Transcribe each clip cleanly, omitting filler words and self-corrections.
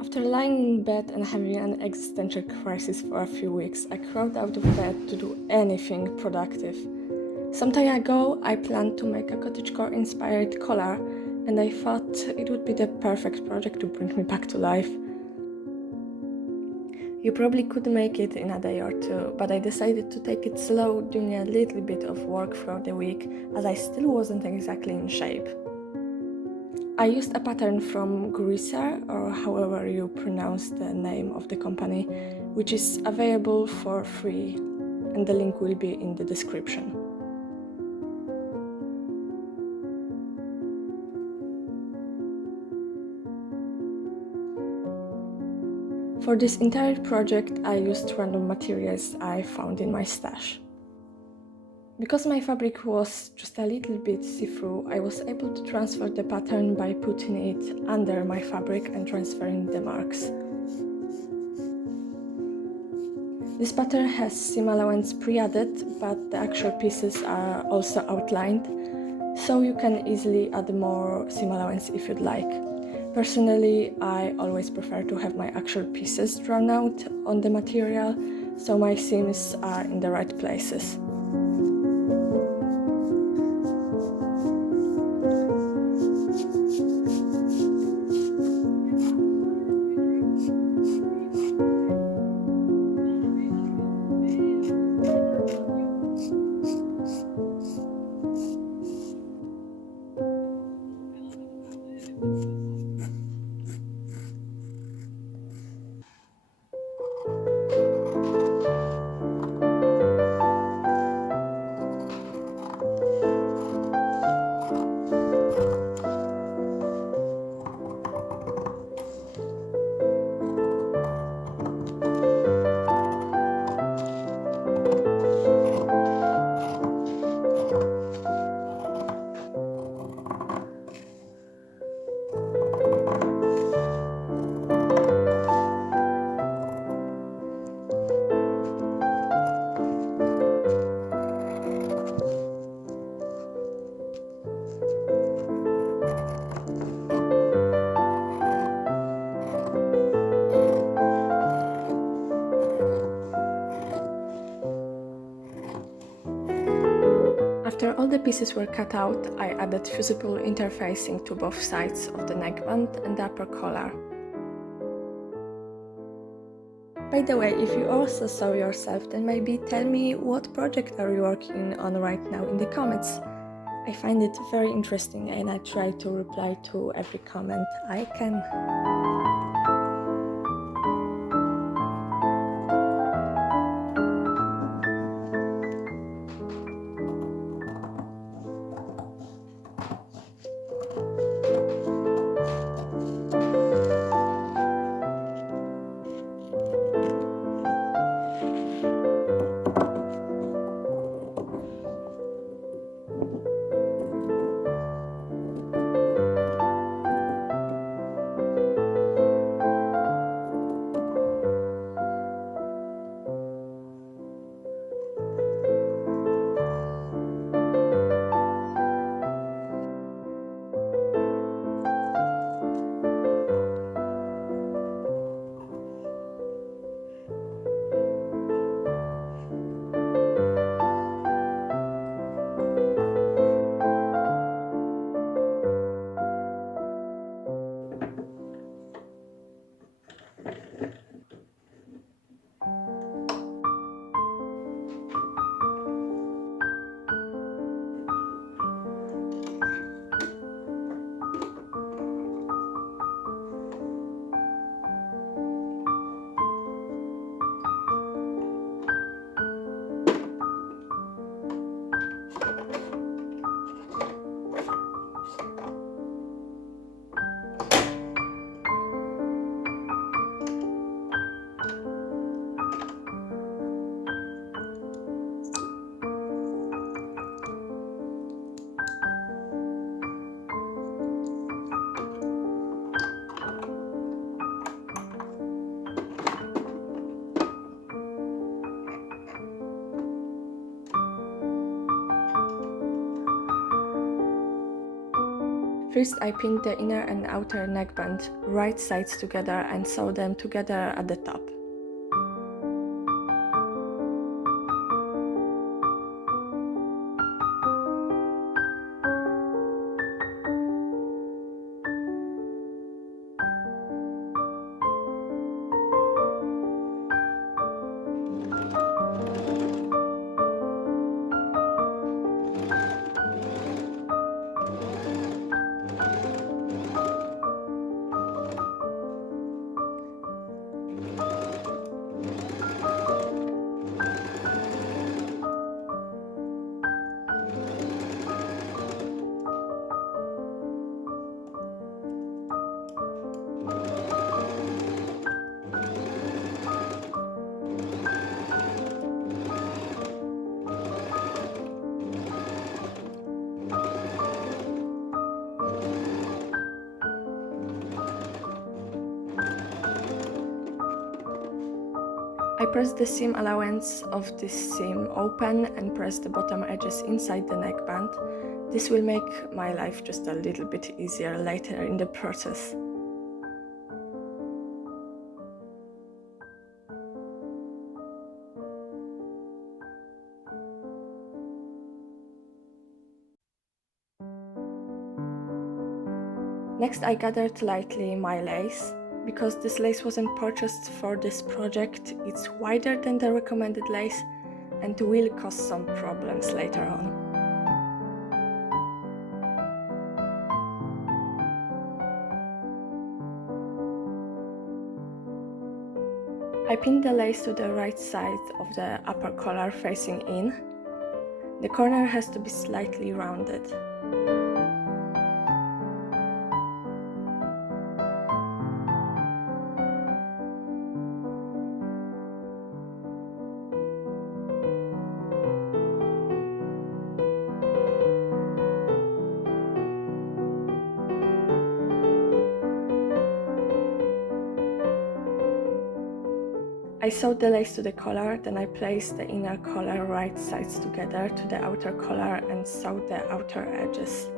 After lying in bed and having an existential crisis for a few weeks, I crawled out of bed to do anything productive. Some time ago, I planned to make a cottagecore inspired collar, and I thought it would be the perfect project to bring me back to life. You probably could make it in a day or two, but I decided to take it slow, doing a little bit of work throughout the week, as I still wasn't exactly in shape. I used a pattern from Grisar, or however you pronounce the name of the company, which is available for free, and the link will be in the description. For this entire project, I used random materials I found in my stash. Because my fabric was just a little bit see-through, I was able to transfer the pattern by putting it under my fabric and transferring the marks. This pattern has seam allowance pre-added, but the actual pieces are also outlined, so you can easily add more seam allowance if you'd like. Personally, I always prefer to have my actual pieces drawn out on the material, so my seams are in the right places. After all the pieces were cut out, I added fusible interfacing to both sides of the neckband and the upper collar. By the way, if you also saw yourself, then maybe tell me what project are you working on right now in the comments. I find it very interesting and I try to reply to every comment I can. First, I pinned the inner and outer neckband right sides together and sewed them together at the top. I press the seam allowance of this seam open and press the bottom edges inside the neckband. This will make my life just a little bit easier later in the process. Next, I gathered lightly my lace. Because this lace wasn't purchased for this project, it's wider than the recommended lace and will cause some problems later on. I pinned the lace to the right side of the upper collar facing in. The corner has to be slightly rounded. I sewed the lace to the collar, then I placed the inner collar right sides together to the outer collar and sewed the outer edges.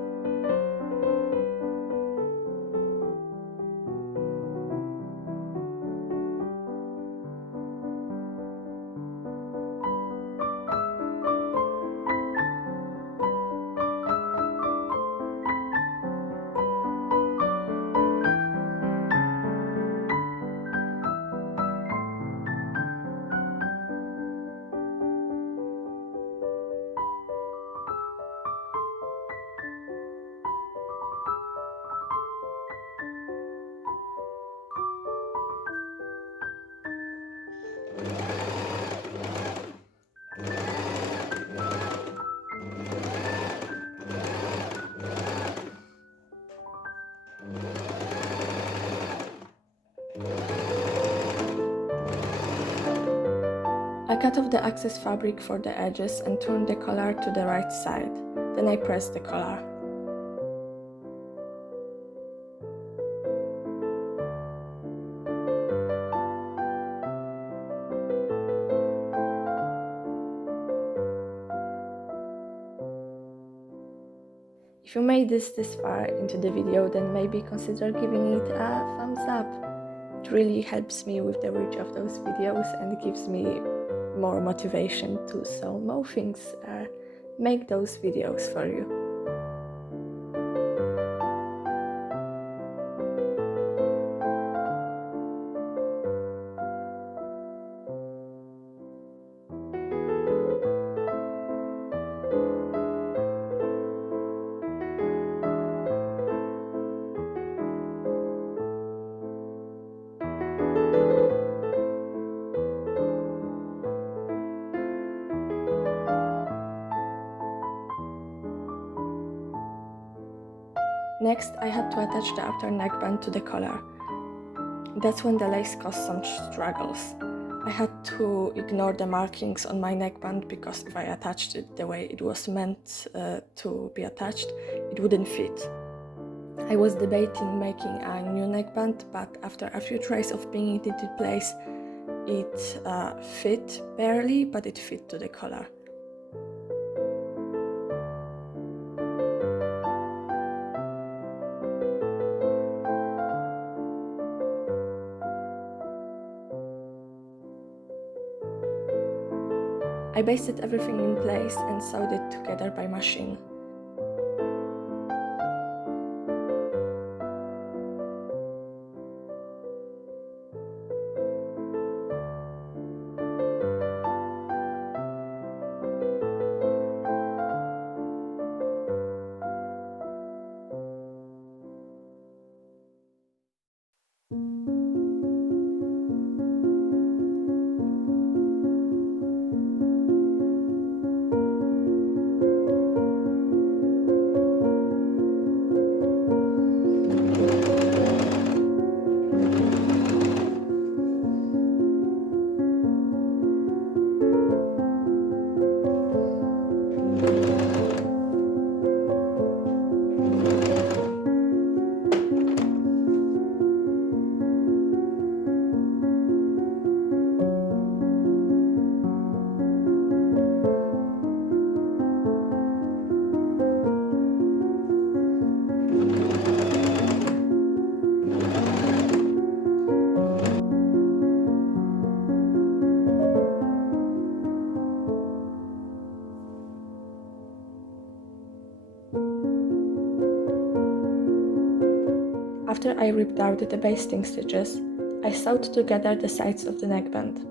I cut off the excess fabric for the edges and turned the collar to the right side. Then I pressed the collar. If you made this far into the video, then maybe consider giving it a thumbs up. It really helps me with the reach of those videos and gives me more motivation to sew more things, make those videos for you. Next, I had to attach the outer neckband to the collar. That's when the lace caused some struggles. I had to ignore the markings on my neckband because if I attached it the way it was meant to be attached, it wouldn't fit. I was debating making a new neckband, but after a few tries of bringing it into place, it fit barely, but it fit to the collar. I pasted everything in place and sewed it together by machine. After I ripped out the basting stitches, I sewed together the sides of the neckband.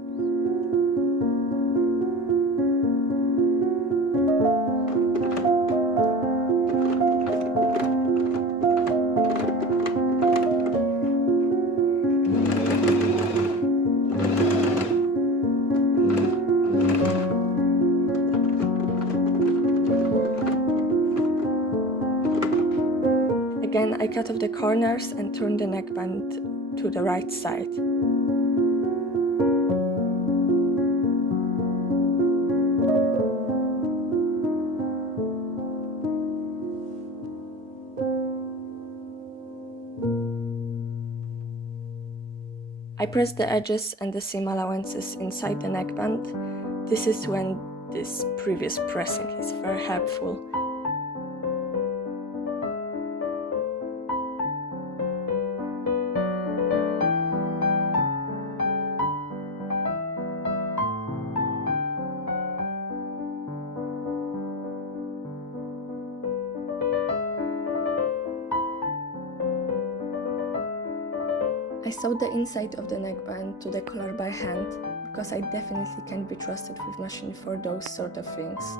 Again, I cut off the corners and turned the neckband to the right side. I press the edges and the seam allowances inside the neckband. This is when this previous pressing is very helpful. I sewed the inside of the neckband to the collar by hand because I definitely can't be trusted with machine for those sort of things.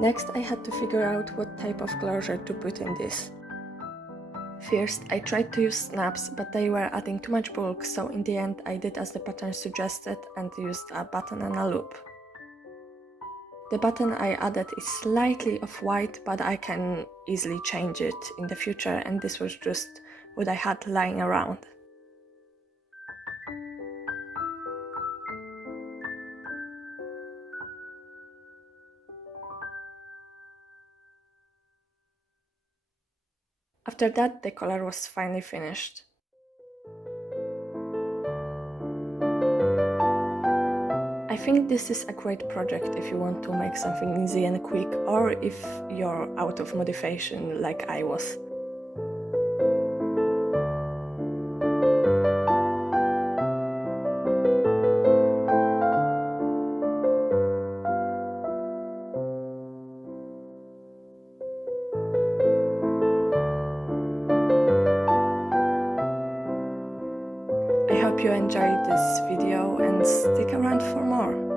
Next, I had to figure out what type of closure to put in this. First, I tried to use snaps, but they were adding too much bulk, so in the end I did as the pattern suggested and used a button and a loop. The button I added is slightly off-white, but I can easily change it in the future, and this was just what I had lying around. After that, the collar was finally finished. I think this is a great project if you want to make something easy and quick, or if you're out of motivation like I was. I hope you enjoyed this video and stick around for more.